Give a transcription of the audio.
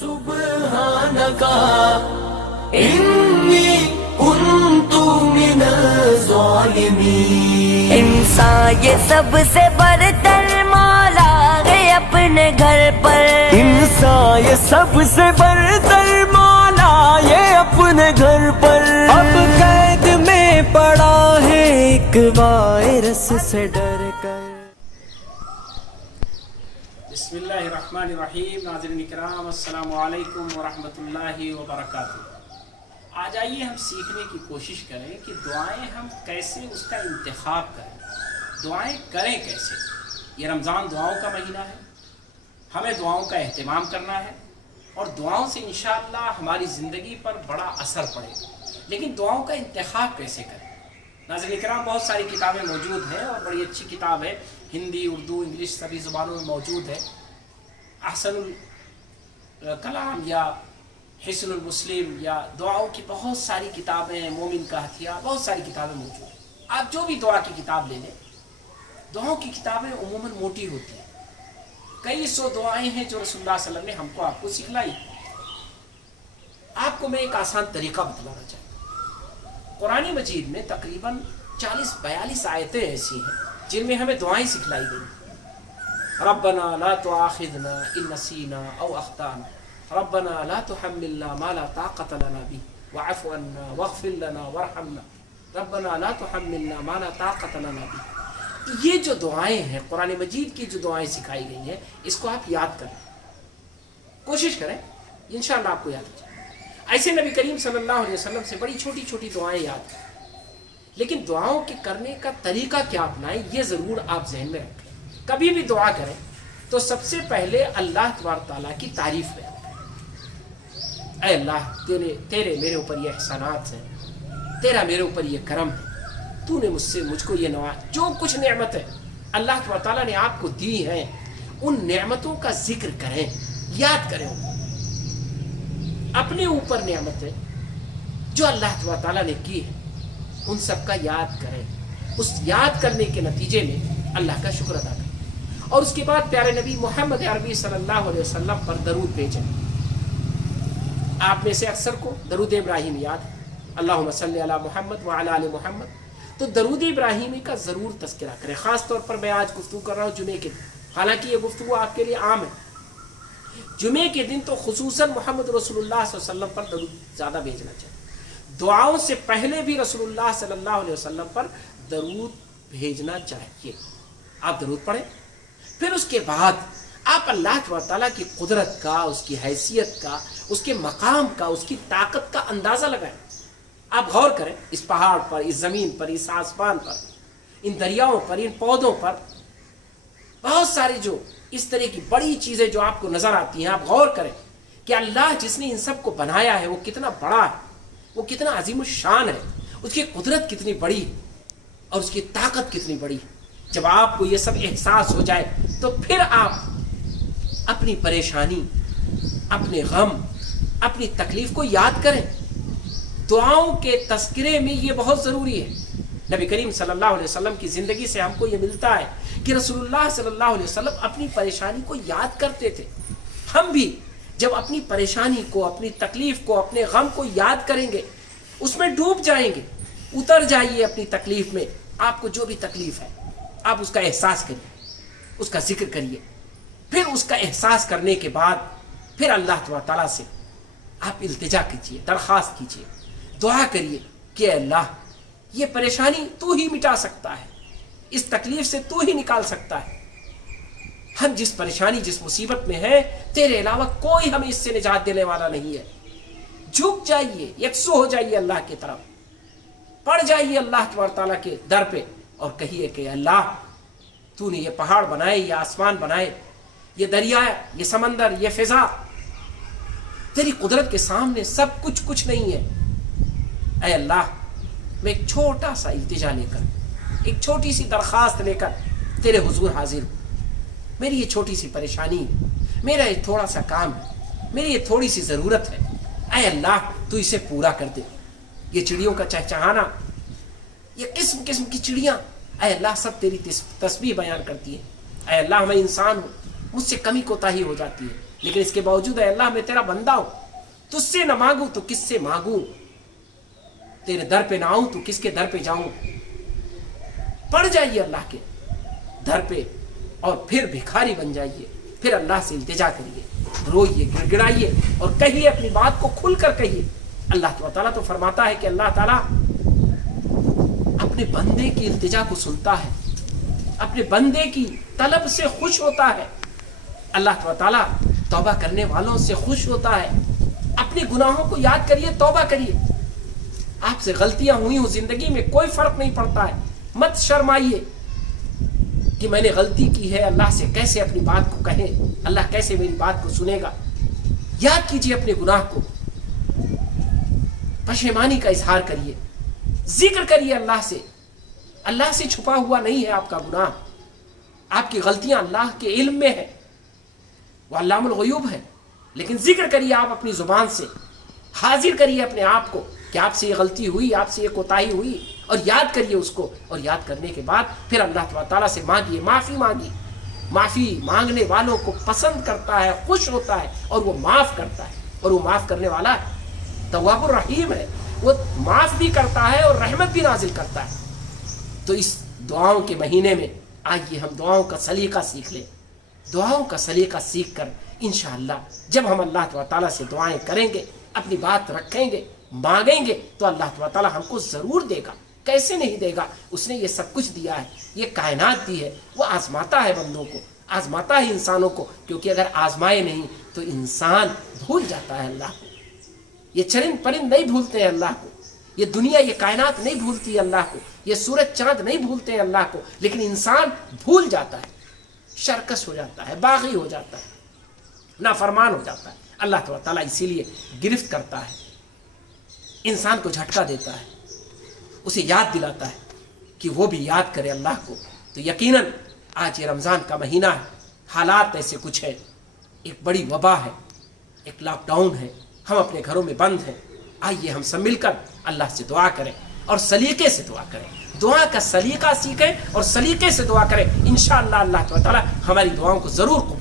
سبحانك انی کنت من الظالمین۔ انسان یہ سب سے برتر مولا ہے اپنے گھر پر، انسان یہ سب سے برتر مولا یہ اپنے گھر پر، اب قید میں پڑا ہے ایک وائرس سے ڈر کر۔ بسم اللہ الرحمن الرحیم۔ ناظرین کرام السلام علیکم ورحمۃ اللہ وبرکاتہ۔ آج آئیے ہم سیکھنے کی کوشش کریں کہ دعائیں ہم کیسے اس کا انتخاب کریں، دعائیں کریں کیسے۔ یہ رمضان دعاؤں کا مہینہ ہے، ہمیں دعاؤں کا اہتمام کرنا ہے اور دعاؤں سے انشاءاللہ ہماری زندگی پر بڑا اثر پڑے گا، لیکن دعاؤں کا انتخاب کیسے کریں۔ ناظرین کرام بہت ساری کتابیں موجود ہیں اور بڑی اچھی کتاب ہے، ہندی، اردو، انگلش سبھی زبانوں میں موجود ہے۔ احسن الکلام یا حسن المسلم یا دعاؤں کی بہت ساری کتابیں، مومن کا ہتھیار، بہت ساری کتابیں موجود ہیں۔ آپ جو بھی دعا کی کتاب لے لیں، دعاؤں کی کتابیں عموماً موٹی ہوتی ہیں۔ کئی سو دعائیں ہیں جو رسول اللہ صلی اللہ علیہ وسلم نے آپ کو سکھلائی۔ آپ کو میں ایک آسان طریقہ بتلانا چاہتا ہوں۔ قرآن مجید میں تقریباً 40-42 آیتیں ایسی ہیں جن میں ہمیں دعائیں سکھلائی گئی۔ ربنا لا تؤاخذنا ان نسینا او اخطانا، ربنا لا تحملنا ما لا طاقت لنا به واعف عنا واغفر لنا وارحمنا، ربنا لا تحملنا ما لا طاقت لنا به۔ یہ جو دعائیں ہیں، قرآن مجید کی جو دعائیں سکھائی گئی ہیں، اس کو آپ یاد کریں، کوشش کریں، انشاءاللہ آپ کو یاد ہو جائے۔ ایسے نبی کریم صلی اللہ علیہ وسلم سے بڑی چھوٹی چھوٹی دعائیں یاد کریں، لیکن دعاؤں کے کرنے کا طریقہ کیا اپنائیں یہ ضرور آپ ذہن میں رکھیں۔ کبھی بھی دعا کریں تو سب سے پہلے اللہ تبارک تعالیٰ کی تعریف بیان کریں۔ اے اللہ، تیرے میرے اوپر یہ احسانات ہیں، تیرا میرے اوپر یہ کرم ہے، تو نے مجھ کو یہ جو کچھ نعمت ہے اللہ تبارک تعالیٰ نے آپ کو دی ہیں، ان نعمتوں کا ذکر کریں، یاد کریں ان کو۔ اپنے اوپر نعمت ہے جو اللہ تبارک تعالیٰ نے کی ہے، ان سب کا یاد کریں۔ اس یاد کرنے کے نتیجے میں اللہ کا شکر ادا کریں، اور اس کے بعد پیارے نبی محمد عربی صلی اللہ علیہ وسلم پر درود بھیجیں۔ آپ میں سے اکثر کو درود ابراہیمی یاد ہے، اللہم صلی علی محمد وعلی آل محمد، تو درود ابراہیمی کا ضرور تذکرہ کریں۔ خاص طور پر میں آج گفتگو کر رہا ہوں جمعے کے دن، حالانکہ یہ گفتگو آپ کے لیے عام ہے۔ جمعے کے دن تو خصوصاً محمد رسول اللہ صلی اللہ علیہ وسلم پر درود زیادہ بھیجنا چاہیے۔ دعاؤں سے پہلے بھی رسول اللہ صلی اللہ علیہ وسلم پر درود بھیجنا چاہیے۔ آپ درود پڑھیں، پھر اس کے بعد آپ اللہ تعالیٰ کی قدرت کا، اس کی حیثیت کا، اس کے مقام کا، اس کی طاقت کا اندازہ لگائیں۔ آپ غور کریں اس پہاڑ پر، اس زمین پر، اس آسمان پر، ان دریاؤں پر، ان پودوں پر، بہت ساری جو اس طرح کی بڑی چیزیں جو آپ کو نظر آتی ہیں، آپ غور کریں کہ اللہ جس نے ان سب کو بنایا ہے وہ کتنا بڑا ہے، وہ کتنا عظیم الشان ہے، اس کی قدرت کتنی بڑی ہے اور اس کی طاقت کتنی بڑی ہے۔ جب آپ کو یہ سب احساس ہو جائے تو پھر آپ اپنی پریشانی، اپنے غم، اپنی تکلیف کو یاد کریں۔ دعاؤں کے تذکرے میں یہ بہت ضروری ہے۔ نبی کریم صلی اللہ علیہ وسلم کی زندگی سے ہم کو یہ ملتا ہے کہ رسول اللہ صلی اللہ علیہ وسلم اپنی پریشانی کو یاد کرتے تھے۔ ہم بھی جب اپنی پریشانی کو، اپنی تکلیف کو، اپنے غم کو یاد کریں گے، اس میں ڈوب جائیں گے، اتر جائیے اپنی تکلیف میں۔ آپ کو جو بھی تکلیف ہے آپ اس کا احساس کریے، اس کا ذکر کریے، پھر اس کا احساس کرنے کے بعد پھر اللہ تعالیٰ سے آپ التجا کیجیے، درخواست کیجیے، دعا کریے کہ اے اللہ یہ پریشانی تو ہی مٹا سکتا ہے، اس تکلیف سے تو ہی نکال سکتا ہے۔ ہم جس پریشانی، جس مصیبت میں ہیں، تیرے علاوہ کوئی ہمیں اس سے نجات دینے والا نہیں ہے۔ جھک جائیے، یکسو ہو جائیے اللہ کی طرف، پڑ جائیے اللہ تبارک تعالیٰ کے در پہ اور کہیے کہ اللہ تو نے یہ پہاڑ بنائے، یہ آسمان بنائے، یہ دریا، یہ سمندر، یہ فضا، تیری قدرت کے سامنے سب کچھ نہیں ہے۔ اے اللہ میں ایک چھوٹا سا التجا لے کر، ایک چھوٹی سی درخواست لے کر تیرے حضور حاضر ہوں۔ میری یہ چھوٹی سی پریشانی ہے، میرا یہ تھوڑا سا کام ہے، میری یہ تھوڑی سی ضرورت ہے، اے اللہ تو اسے پورا کر دے۔ یہ چڑیوں کا چہچہانا، یہ قسم قسم کی چڑیاں، اے اللہ سب تیری تسبیح بیان کرتی ہے۔ اے اللہ میں انسان ہوں، مجھ سے کمی کوتاہی ہو جاتی ہے، لیکن اس کے باوجود اے اللہ میں تیرا بندہ ہوں, تجھ سے نہ مانگوں تو کس سے مانگوں, تیرے در پہ نہ آؤں تو کس کے در پہ جاؤں. پڑ جائیے اللہ کے در پہ اور پھر بھکاری بن جائیے, پھر اللہ سے التجا کریے, روئیے, گڑ گڑائیے اور کہیے, اپنی بات کو کھل کر کہیے. اللہ تعالیٰ تو فرماتا ہے کہ اللہ تعالیٰ اپنے بندے کی التجا کو سنتا ہے, اپنے بندے کی طلب سے خوش ہوتا ہے. اللہ تعالیٰ توبہ کرنے والوں سے خوش ہوتا ہے. اپنے گناہوں کو یاد کریے, توبہ کریے. آپ سے غلطیاں ہوئی ہوں زندگی میں, کوئی فرق نہیں پڑتا ہے, مت شرمائیے کہ میں نے غلطی کی ہے, اللہ سے کیسے اپنی بات کو کہیں, اللہ کیسے میری بات کو سنے گا. یاد کیجیے اپنے گناہ کو, پشیمانی کا اظہار کریے, ذکر کریے اللہ سے. اللہ سے چھپا ہوا نہیں ہے آپ کا گناہ, آپ کی غلطیاں اللہ کے علم میں ہے, وہ علام الغیوب ہے. لیکن ذکر کریے آپ اپنی زبان سے, حاضر کریے اپنے آپ کو کہ آپ سے یہ غلطی ہوئی, آپ سے یہ کوتاہی ہوئی, اور یاد کریے اس کو. اور یاد کرنے کے بعد پھر اللہ تعالیٰ سے مانگیے, معافی مانگیے. معافی مانگنے والوں کو پسند کرتا ہے, خوش ہوتا ہے, اور وہ معاف کرتا ہے, اور وہ معاف کرنے والا ہے, تواب الرحیم ہے. وہ معاف بھی کرتا ہے اور رحمت بھی نازل کرتا ہے. تو اس دعاؤں کے مہینے میں آئیے ہم دعاؤں کا سلیقہ سیکھ لیں. دعاؤں کا سلیقہ سیکھ کر انشاءاللہ جب ہم اللہ تعالیٰ سے دعائیں کریں گے, اپنی بات رکھیں گے, مانگیں گے, تو اللہ تعالیٰ ہم کو ضرور دے گا. کیسے نہیں دے گا؟ اس نے یہ سب کچھ دیا ہے, یہ کائنات دی ہے. وہ آزماتا ہے بندوں کو, آزماتا ہے انسانوں کو, کیونکہ اگر آزمائے نہیں تو انسان بھول جاتا ہے اللہ کو. یہ چرند پرند نہیں بھولتے ہیں اللہ کو, یہ دنیا, یہ کائنات نہیں بھولتی ہے اللہ کو, یہ سورج چاند نہیں بھولتے ہیں اللہ کو. لیکن انسان بھول جاتا ہے, شرکش ہو جاتا ہے, باغی ہو جاتا ہے, نافرمان ہو جاتا ہے. اللہ تعالیٰ اسی لیے گرفت کرتا ہے, انسان کو جھٹکا دیتا ہے, اسے یاد دلاتا ہے کہ وہ بھی یاد کرے اللہ کو. تو یقیناً آج یہ رمضان کا مہینہ ہے, حالات ایسے کچھ ہیں, ایک بڑی وبا ہے, ایک لاک ڈاؤن ہے, ہم اپنے گھروں میں بند ہیں. آئیے ہم سب مل کر اللہ سے دعا کریں اور سلیقے سے دعا کریں. دعا کا سلیقہ سیکھیں اور سلیقے سے دعا کریں. انشاءاللہ اللہ تعالیٰ ہماری دعاؤں کو ضرور قبول